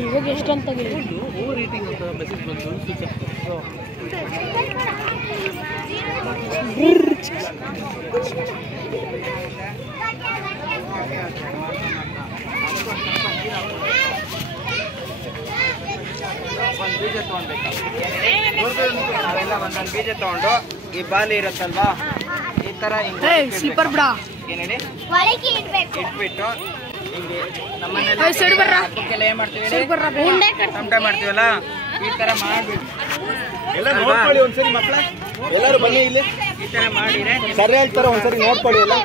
ಇವಾಗ ಎಷ್ಟಂತ over rating ಅಂತ ಮೆಸೇಜ್ ಬಂತು ಸ್ವಿಚ್ ಒಂದು ಬೀಜ ತೊಗೊಳ್ಬೇಕು. ನಾವೆಲ್ಲ ಒಂದೊಂದು ಬೀಜ ತಗೊಂಡು ಈ ಬಾಲಿ ಇರುತ್ತಲ್ವಾ ಈ ತರ ಸ್ಲಿಪ್ಪರ್ ಬಿಡ ಏನ್ ಹೇಳಿ ಇಟ್ಬಿಟ್ಟು ಹಿಂಗೆ ನಮ್ಮನೆಲ್ಲ ಏನ್ ಮಾಡ್ತೀವಿ ಟಮಟ ಮಾಡ್ತೀವಲ್ಲ ಈ ತರ ಮಾಡ್ಬಿಟ್ಟು ಎಲ್ಲ ನೋಡ್ಕೊಳ್ಳಿ ಒಂದ್ಸರಿ ಮಕ್ಕಳ ಎಲ್ಲರೂ ಬನ್ನಿ ಇಲ್ಲಿ ಈ ತರ ಮಾಡಿದ್ರೆ ಸರಿ ಹೇಳ್ತಾರೆ ಒಂದ್ಸರಿ ನೋಡ್ಕೊಳ್ಳಿ ಎಲ್ಲ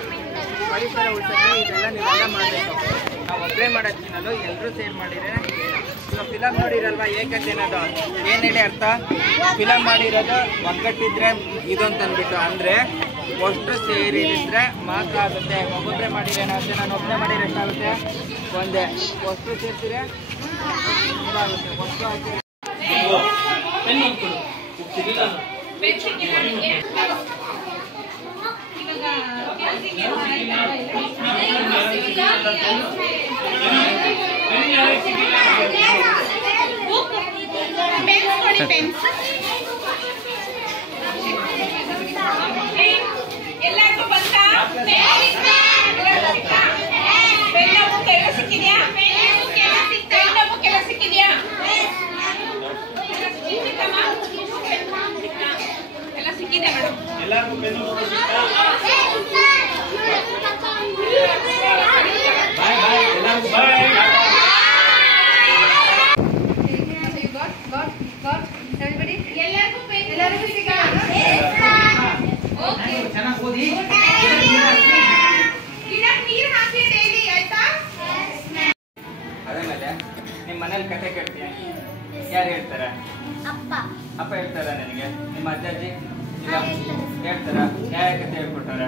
ಪರಿಸರ ಉಳಿಸೋಕೆ ಇದೆಲ್ಲ ನೀವೆಲ್ಲ ಮಾಡಬೇಕು. ನಾವು ಒಬ್ಬರೇ ಮಾಡೋದ್ಕಿನ್ನಲು ಎಲ್ಲರೂ ಸೇರ್ ಮಾಡಿದ್ರೆ ಇವಾಗ ಫಿಲಮ್ ನೋಡಿರಲ್ವಾ ಏಕತೆ ಅನ್ನೋದು ಏನ್ ಹೇಳಿ ಅರ್ಥ ಫಿಲಮ್ ಮಾಡಿರೋದು ಒಗ್ಗಟ್ಟಿದ್ರೆ ಇದು ಅಂತ ಅಂದ್ಬಿಟ್ಟು ಅಂದ್ರೆ ಅಷ್ಟು ಸೇರಿದ್ರೆ ಮಾತ್ರ ಆಗುತ್ತೆ. ಒಬ್ಬೊಬ್ಬರೇ ಮಾಡಿರೇನಾಗುತ್ತೆ ನಾನು ಒಬ್ಬನೇ ಮಾಡಿದ್ರೆ ಎಷ್ಟಾಗುತ್ತೆ ಒಂದೇ ಅಷ್ಟು ಸೇರ್ತಿದ್ರೆ ತುಂಬ ಆಗುತ್ತೆ ಅಷ್ಟು ಹಾಕಿ ಎಲ್ಲರಿಗೂ ಬಂತಾ ಸಿಕ್ಕಿದ್ಯಾ ಕೆಲಸ ಸಿಕ್ಕಿದ್ಯಾ ಎಲ್ಲ ಸಿಕ್ಕಿದೆ ಮೇಡಮ್ ಅದಾದ್ಮೇಲೆ ನಿಮ್ಮ ಮನೇಲಿ ಕತೆ ಕೇಳ್ತೀಯ ಯಾರು ಹೇಳ್ತಾರ? ಅಪ್ಪ ಹೇಳ್ತಾರ ನನಗೆ? ನಿಮ್ಮ ಅಜ್ಜಾಜಿ ಇಲ್ಲ ಹೇಳ್ತಾರ? ಯಾವ ಕತೆ ಹೇಳ್ಕೊಟ್ಟಾರ?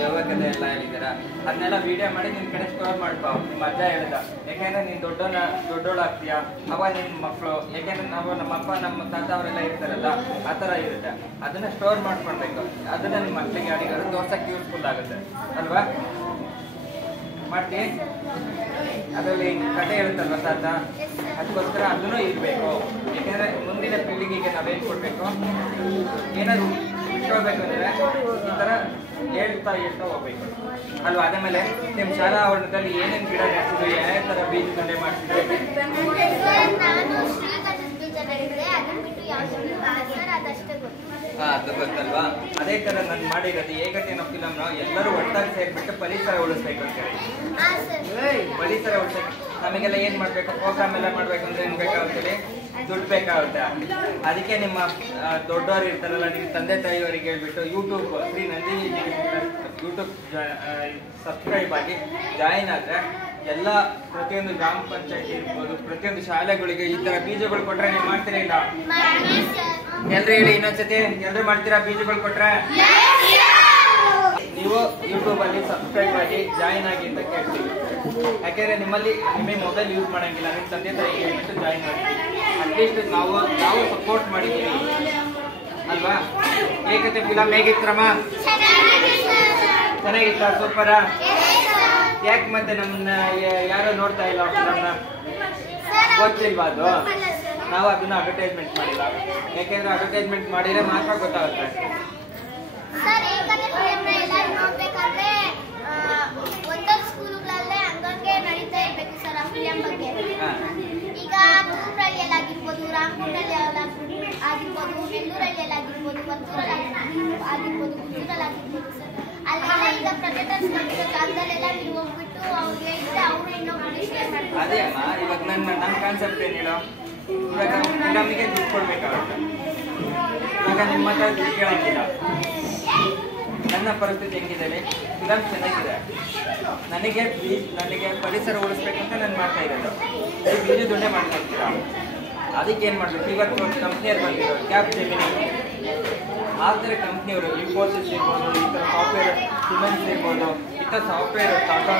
ಯೋಗ ಕತೆ ಎಲ್ಲ ಹೇಳಿದಾರ. ಅದನ್ನೆಲ್ಲ ವಿಡಿಯೋ ಮಾಡಿ ನಿನ್ ಕಡೆ ಸ್ಟೋರ್ ಮಾಡ್ಕೋ. ನಿಮ್ಮ ಅಜ್ಜ ಹೇಳ್ದ ಯಾಕೆಂದ್ರೆ ನೀನ್ ದೊಡ್ಡೋಳು ಆಗ್ತೀಯ ಅವ ನಿನ್ ಮಕ್ಕಳು ಯಾಕೆಂದ್ರೆ ನಾವು ನಮ್ಮ ಅಪ್ಪ ನಮ್ಮ ತಾತ ಅವರೆಲ್ಲ ಇರ್ತಾರಲ್ಲ ಆ ತರ ಇರುತ್ತೆ. ಅದನ್ನ ಸ್ಟೋರ್ ಮಾಡ್ಕೊಳ್ಬೇಕು. ಅದನ್ನ ನಿಮ್ಮ ಮಕ್ಕಳಿಗೆ ಯಾರಿಗಾರು ತೋರ್ಸಕ್ಕೆ ಯೂಸ್ಫುಲ್ ಆಗುತ್ತೆ ಅಲ್ವಾ? ಮಾಡ್ತಿ ಅದರಲ್ಲಿ ಕತೆ ಇರುತ್ತಲ್ವ ತಾತ ಅದಕ್ಕೋಸ್ಕರ ಅದನ್ನು ಇರ್ಬೇಕು. ಯಾಕೆಂದ್ರೆ ಮುಂದಿನ ಪೀಳಿಗೆಗೆ ನಾವೇನ್ ಕೊಡ್ಬೇಕು ಏನಾದ್ರು ಇಟ್ಕೋಬೇಕು ಅಂದ್ರೆ ಈ ತರ ಹೇಳ್ತಾ ಹೋಗ್ಬೇಕು ಅಲ್ವಾ? ಅದಾದ್ಮೇಲೆ ನಿಮ್ ಶಾಲಾ ಆವರಣದಲ್ಲಿ ಏನೇನ್ ಗಿಡ ನೆಡ್ತಿದ್ರು ಯಾವ ತರ ಬೀಜ ದಂಡೆ ಮಾಡ್ತಿದ್ರು? ಅದು ಗೊತ್ತಲ್ವಾ? ಅದೇ ತರ ನಾನು ಮಾಡಿರೋದು ಏಕತೆ ಅನ್ನೋ ಫಿಲಮ್ ಎಲ್ಲರೂ ಒಟ್ಟಾಗಿ ಸೇರ್ಬಿಟ್ಟು ಪರಿಸರ ಉಳಿಸ್ಬೇಕು ಅಂತ ಹೇಳಿ. ಪರಿಸರ ಉಳಿಸಕ್ಕೆ ನಮಗೆಲ್ಲ ಏನ್ ಮಾಡ್ಬೇಕು ಪ್ರೋಗ್ರಾಮ್ ಎಲ್ಲ ಮಾಡ್ಬೇಕು ಅಂದ್ರೆ ಏನ್ ಬೇಕಾಗುತ್ತೆ? ದುಡ್ಡು ಬೇಕಾಗುತ್ತೆ. ಅದಕ್ಕೆ ನಿಮ್ಮ ದೊಡ್ಡವರು ಇರ್ತಾರಲ್ಲ ನಿಮ್ಮ ತಂದೆ ತಾಯಿಯವರಿಗೆ ಹೇಳ್ಬಿಟ್ಟು YouTube Shri Nandini YouTube subscribe ಆಗಿ ಜಾಯಿನ್ ಆದ್ರೆ ಎಲ್ಲ ಪ್ರತಿಯೊಂದು ಗ್ರಾಮ ಪಂಚಾಯತಿ ಇರ್ಬೋದು ಪ್ರತಿಯೊಂದು ಶಾಲೆಗಳಿಗೆ ಈ ತರ ಬೀಜಗಳು ಕೊಟ್ರೆ ನೀವು ಮಾಡ್ತೀರಾ ಇಲ್ಲ? ಎಲ್ರು ಹೇಳಿ ಇನ್ನೊಂದ್ಸತಿ ಎಲ್ರು ಮಾಡ್ತೀರಾ ಬೀಜಗಳು ಕೊಟ್ರೆ? ನೀವು ಯೂಟ್ಯೂಬ್ ಅಲ್ಲಿ ಸಬ್ಸ್ಕ್ರೈಬ್ ಆಗಿ ಜಾಯಿನ್ ಆಗಿ ಅಂತ ಕೇಳ್ತೀವಿ. ಯಾಕೆಂದ್ರೆ ನಿಮಗೆ ಮೊಬೈಲ್ ಯೂಸ್ ಮಾಡಂಗಿಲ್ಲ ನಿಮ್ಮ ತಂದೆ ತಾಯಿ ಹೇಳ್ಬಿಟ್ಟು ಜಾಯಿನ್ ಮಾಡಿ. ಅಟ್ಲೀಸ್ಟ್ ನಾವು ಸಪೋರ್ಟ್ ಮಾಡಿದ್ದೀವಿ ಅಲ್ವಾ? ಏಕತೆ ಫಿಲಮ್ ಹೇಗಿತ್ತಮ್ಮ? ಚೆನ್ನಾಗಿತ್ತ? ಸೂಪರ? ಯಾಕೆ ಮತ್ತೆ ನಮ್ಮನ್ನ ಯಾರೋ ನೋಡ್ತಾ ಇಲ್ಲ ಫಿಲಮ್ನ? ಗೊತ್ತಿಲ್ವಾ ಅದು? ನಾವು ಅದನ್ನ ಅಡ್ವರ್ಟೈಸ್ಮೆಂಟ್ ಮಾಡಿಲ್ಲ. ಯಾಕೆಂದ್ರೆ ಅಡ್ವರ್ಟೈಸ್ಮೆಂಟ್ ಮಾಡಿದ್ರೆ ಮಾತ್ರ ಗೊತ್ತಾಗುತ್ತೆ. ಸ್ಕೂಲುಗಳಲ್ಲೇ ಹಂಗಂಗೆ ನಡೀತಾ ಇರ್ಬೇಕು ಸರ್ ಆ ಫಿಲಂ ಬಗ್ಗೆ. ಈಗ ತೂಪ್ರಳ್ಳಿಯಲ್ಲಾಗಿರ್ಬೋದು, ರಾಮಗುಂಡಲ್ಲಿ ಆಗಿರ್ಬೋದು, ಬೆಂಗಳೂರಳ್ಳಿಯಲ್ಲಾಗಿರ್ಬೋದು, ವರ್ತೂರಲ್ಲಿ ಆಗಿರ್ಬೋದು, ಗುಜೂರಲ್ಲಾಗಿರ್ಬೋದು ಸರ್. ಅಲ್ಲೆಲ್ಲ ಈಗ ಪ್ರೊಜೆಕ್ಟರ್ಸ್ ಮಾಡಿರೋ ಜಾಗದಲ್ಲೆಲ್ಲ ನೀವು ಹೋಗ್ಬಿಟ್ಟು ಅವ್ರಿಗೆ ಹೇಳಿದ್ರೆ ಅವರು ಇನ್ನೊಬ್ರು ಶೇರ್ ಮಾಡ್ತಾರೆ. ಅದೇ ಅಮ್ಮ ಇವಾಗ ನನ್ನ ಕಾನ್ಸೆಪ್ಟ್ ಏನ್ ಹೇಳೋ? ಇವಾಗ ಫಿಲಮಿಗೆ ದುಡ್ಡು ಕೊಡ್ಬೇಕಾಗುತ್ತೆ. ಇವಾಗ ನಿಮ್ಮ ಹತ್ರ ದುಡ್ಡು ಕೇಳಂಗಿಲ್ಲ. ನನ್ನ ಪರಿಸ್ಥಿತಿ ಹೆಂಗಿದೆ? ಫಿಲಮ್ ಚೆನ್ನಾಗಿದೆ. ನನಗೆ ಪರಿಸರ ಉಳಿಸ್ಬೇಕಂತ ನಾನು ಮಾಡ್ತಾ ಇರೋದು. ಬೀಜ ದುಡ್ಡೇ ಮಾಡ್ತಾ ಇರ್ತೀರಾ? ಅದಕ್ಕೆ ಏನ್ ಮಾಡ್ಬೇಕು? ಇವತ್ತು ಒಂದು ಕಂಪ್ನಿಯರ್ ಬಂದಿರೋ ಕ್ಯಾಬ್ ಜೆಮಿನಿ ಆ ಥರ ಕಂಪ್ನಿಯವರು ಇನ್ಫೋಸಿಸ್ ಇರ್ಬೋದು, ಈ ಥರ ಸಾಫ್ಟ್ವೇರ್ ಸಿಮೆನ್ಸ್ ಇರ್ಬೋದು, ಈ ಥರ ಸಾಫ್ಟ್ವೇರ್ ಟಾಟಾ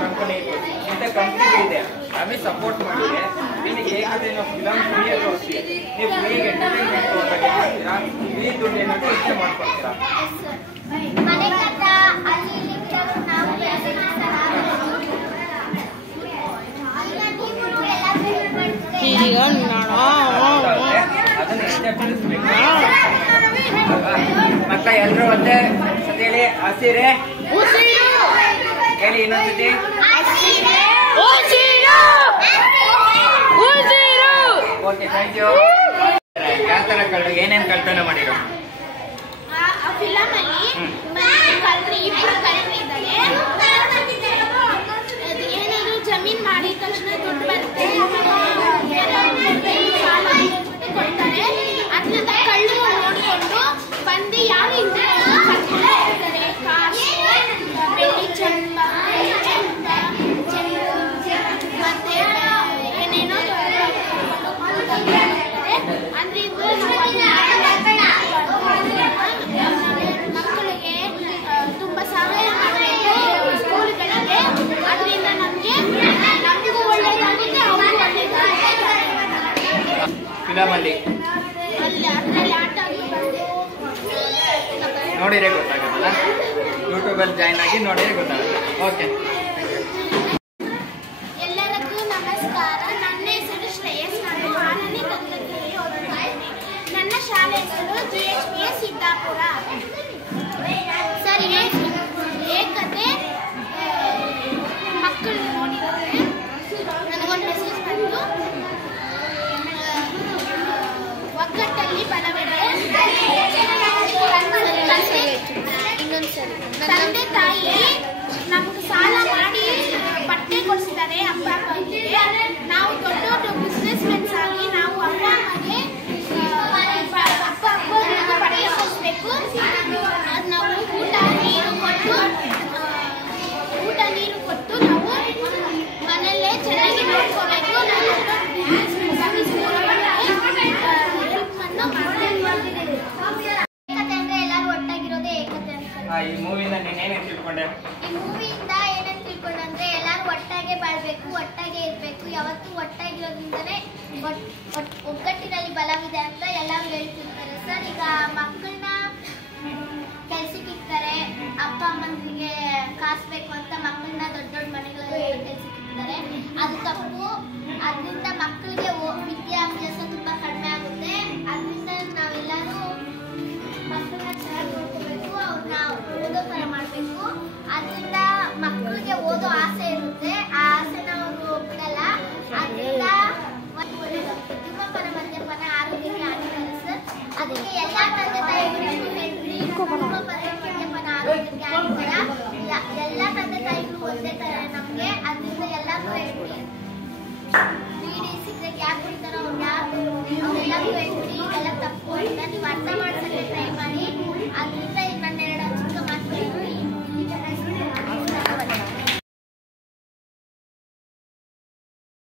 ಕಂಪನಿ ಇರ್ಬೋದು, ಇಂಥ ಕಂಪ್ನಿಗಳಿದೆ. ನಮಗೆ ಸಪೋರ್ಟ್ ಮಾಡಿದ್ರೆ ನಿಮಗೆ ಏಕತೆ ನಾವು ಫಿಲಮ್ ಫ್ರೀಯಾಗಿ ತೋರಿಸ್ತೀವಿ. ನೀವು ಫ್ರೀಯಾಗಿ ಎಂಟರ್ಟೈನ್ಮೆಂಟ್ ಹೋದಾಗ ಮಾಡ್ತೀರಾ, ಫ್ರೀ ದುಡ್ಡು ಏನಾದರೂ ಇಷ್ಟೇ ಮಾಡ್ಕೊಡ್ತೀರಾ. ಮನೆ ಕಟ್ಟ ಅಲ್ಲಿ ಇಲ್ಲಿ ಗಿಡಗಳು ನಾವು ಬೆಳೆಸಿದ ಸರ್. ಈಗ ಅದನ್ನ ಎಷ್ಟೇ ಬೆಳೆಸ್ಬೇಕು. ಮಕ್ಕಳ ಎಲ್ಲರೂ ಒಂದೇ ಸತಿ ಹೇಳಿ, ಹಸಿರೆ ಹೇಳಿ ಇನ್ನೊಂದ್ಸತಿ. Okay, thank you. ಯಾವ ಥರ ಏನೇನು ಕಳ್ತನ ಮಾಡಿರೋ? ಆ ಫಿಲಮ್ ಅಲ್ಲಿ ಇಬ್ರು ಕಳ್ರಿದ್ದಾರೆ. ಏನಾದ್ರು ಜಮೀನ್ ಮಾಡಿದ ತಕ್ಷಣ ದುಡ್ಡು ಬರುತ್ತೆ, ಸಾಲ ಕೊಡ್ತಾರೆ. ಅದನ್ನ ಕಳ್ಳರು ನೋಡಿಕೊಂಡು ಬಂದು ಯಾವ ಇರ್ತಾರೆ, ಕಾಸು, ಬೆಳ್ಳಿ ಚಂದ, ಮತ್ತೆ ಏನೇನೋ ಅಂದ್ರೆ ಮಕ್ಕಳಿಗೆ ತುಂಬಾ ಸಹಾಯ ಮಾಡಬೇಕು ಸ್ಕೂಲ್ಗಳಿಗೆ. ಅದರಿಂದ ನಮಗೂ ಒಳ್ಳೇದಾಗುತ್ತೆ, ಅವ್ರಿಗೂ ಒಳ್ಳೇದಾಗುತ್ತೆ. ಫಿಲಮಲ್ಲಿ ಅದರಲ್ಲಿ ಆಟ ನೋಡಿರೇ ಗೊತ್ತಾಗತ್ತಲ್ಲ, ಯೂಟ್ಯೂಬಲ್ಲಿ ಜಾಯ್ನ್ ಆಗಿ ನೋಡಿರೇ ಗೊತ್ತಾಗುತ್ತೆ. ಓಕೆ, ಎಲ್ಲರಿಗೂ ನಮಸ್ಕಾರ. ನನ್ನ ಹೆಸರು ಶ್ರೇಯಸ್. ನಾನು 6ನೇ ತರಗತಿಯಲ್ಲಿ ಓದುತ್ತಾ ಇದ್ದೀನಿ. ನನ್ನ ಶಾಲೆ ಹೆಸರು GHPS ಸಿದ್ದಾಪುರ. ಸರ್, ಏಕತೆ ಮಕ್ಕಳು ನೋಡಿದರೆ ನನಗೊಂದು ಮೆಸೇಜ್ ಬಂತು. ಒಗ್ಗಟ್ಟಲ್ಲಿ ಬಲವಿದೆ. ತಂದೆ ತಾಯಿ ನಮ್ಗೆ ಸಾಲ ಮಾಡಿ ಬಟ್ಟೆ ಕೊಡಿಸ್ತಾರೆ ಅಪ್ಪ ಅಮ್ಮನಿಗೆ. ನಾವು ದೊಡ್ಡ ದೊಡ್ಡ ಬಿಸ್ನೆಸ್ ಮೆನ್ಸ್ ಆಗಿ ನಾವು ಅಪ್ಪ ಅಮ್ಮಗೆ ಬಟ್ಟೆ ಕೊಡಿಸ್ಬೇಕು. ಅದು ನಾವು ಊಟ ನೀರು ಕೊಟ್ಟು ನಾವು ಮನೆಯಲ್ಲೇ ಚೆನ್ನಾಗಿ ನೋಡ್ಕೋಬೇಕು. ನಾವು ಬಿಸ್ನೆಸ್ ಮೆನ್ಸ್ ಆಗಿ ಏಕತೆ ಅಂದ್ರೆ ಎಲ್ಲರೂ ಒಟ್ಟಾಗಿರೋದೇ ಏಕತೆ ಅಂತ. ಈ ಮೂವಿನ ನೀನೇನೇನು ತಿಳ್ಕೊಂಡೆ? ಈ ಮೂವಿಯಿಂದ ಏನಂತ ತಿಳ್ಕೊಂಡ್ರೆ ಎಲ್ಲರೂ ಒಟ್ಟಾಗೆ ಬಾಳ್ಬೇಕು, ಒಟ್ಟಾಗೆ ಇರ್ಬೇಕು. ಯಾವತ್ತೂ ಒಟ್ಟಾಗಿರೋದ್ರಿಂದನೇ ಒಗ್ಗಟ್ಟಿನಲ್ಲಿ ಬಲವಿದೆ ಅಂತ ಎಲ್ಲರೂ ಹೇಳ್ತಿರ್ತಾರೆ. ಸರ್, ಈಗ ಮಕ್ಕಳನ್ನ ಕೆಲ್ಸಕ್ಕೆ ಇರ್ತಾರೆ, ಅಪ್ಪ ಅಮ್ಮನಿಗೆ ಕಾಸು ಬೇಕು ಅಂತ ಮಕ್ಕಳನ್ನ ದೊಡ್ಡ ದೊಡ್ಡ ಮನೆಗಳಲ್ಲಿ ಕೆಲ್ಸಕ್ಕೆ ಇರ್ತಾರೆ. ಅದು ತಪ್ಪು. ಅದರಿಂದ ಮಕ್ಕಳಿಗೆ ವಿದ್ಯಾಭ್ಯಾಸ ತುಂಬಾ ಕಡಿಮೆ ಆಗುತ್ತೆ. ಅದರಿಂದ ನಾವೆಲ್ಲರೂ ಮಕ್ಕಳನ್ನ ಚೆನ್ನಾಗಿ ನೋಡ್ಕೋಬೇಕು, ಅವ್ರನ್ನ ಓದೋ ಥರ ಮಾಡಬೇಕು. ಅದರಿಂದ ಮಕ್ಕಳಿಗೆ ಓದೋ ಆಸೆ ಇರುತ್ತೆ, ಆ ಆಸೆನ ಅವರು ಬಿಡಲ್ಲ. ಅದರಿಂದ ಧೂಮಪಾನ ಮದ್ಯಪಾನ ಆರೋಗ್ಯಕ್ಕೆ ಹಾನಿಕರ ಸರ್. ಅದಕ್ಕೆ ಎಲ್ಲ ತಂದೆ ತಾಯಿಗಳು ಮದ್ಯಪಾನ ಆರೋಗ್ಯಕ್ಕೆ ಹಾನಿಕರ. ಎಲ್ಲ ತಂದೆ ತಾಯಿಗಳು ಒಂದೇ ತರ ನಮಗೆ. ಅದರಿಂದ ಎಲ್ಲರೂ ಬೀಡಿ ಸಿಗರೇಟ್ ಯಾಕೆ ಕುಡಿತಾರೋ ಅವ್ರು ಯಾರು